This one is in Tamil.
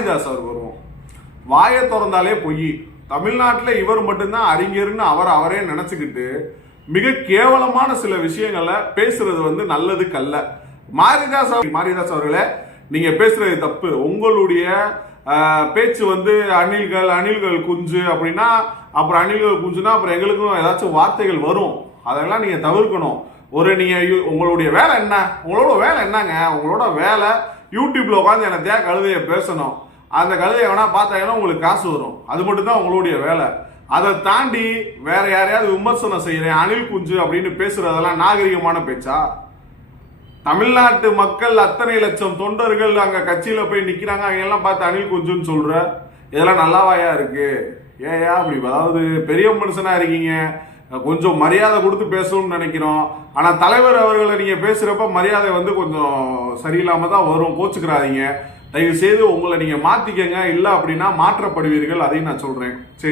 மாரிதாஸ் அவர் வருவோம். வாயை திறந்தாலே பொய். தமிழ்நாட்டில் இவர் மட்டும்தான் அறிஞர்னு அவரே நினைச்சுக்கிட்டு மிக கேவலமான சில விஷயங்களை பேசுறது நல்லது கல்ல. மாரிதாஸ் அவர்களே, நீங்க பேசுறது தப்பு. உங்களுடைய பேச்சு அணில்கள் குஞ்சு அப்படின்னா, அப்புறம் அணில்கள் குஞ்சுனா அப்புறம் எங்களுக்கும் ஏதாச்சும் வார்த்தைகள் வரும். அதெல்லாம் நீங்க தவிர்க்கணும். நீங்க உங்களுடைய வேலை என்ன? உங்களோட வேலை என்னங்க? உங்களோட வேலை யூடியூப்ல உட்காந்து எனக்கு கழுதைய பேசணும். அந்த கழுதையை வேணா பார்த்தாங்கன்னா உங்களுக்கு காசு வரும். அது மட்டும் தான் உங்களுடைய வேலை. அதை தாண்டி வேற யாரையாவது விமர்சனம் செய்யறேன் அணில் குஞ்சு அப்படின்னு பேசுறதெல்லாம் நாகரிகமான பேச்சா? தமிழ்நாட்டு மக்கள் அத்தனை லட்சம் தொண்டர்கள் அங்க கட்சியில போய் நிக்கிறாங்க, அவங்க எல்லாம் பார்த்து அணில் குஞ்சுன்னு சொல்ற, இதெல்லாம் நல்லாவாயா இருக்கு? ஏயா அப்படி? அதாவது பெரிய மனுஷனா இருக்கீங்க, கொஞ்சம் மரியாதை கொடுத்து பேசணும்னு நினைக்கிறோம். ஆனா தலைவர் அவர்களை நீங்க பேசுறப்ப மரியாதை கொஞ்சம் சரியில்லாம தான் வரும். கோச்சுக்கிறாதீங்க. தயவு செய்து உங்களை நீங்க மாத்திக்கங்க, இல்ல அப்படின்னா மாற்றப்படுவீர்கள். அதையும் நான் சொல்றேன். சரி.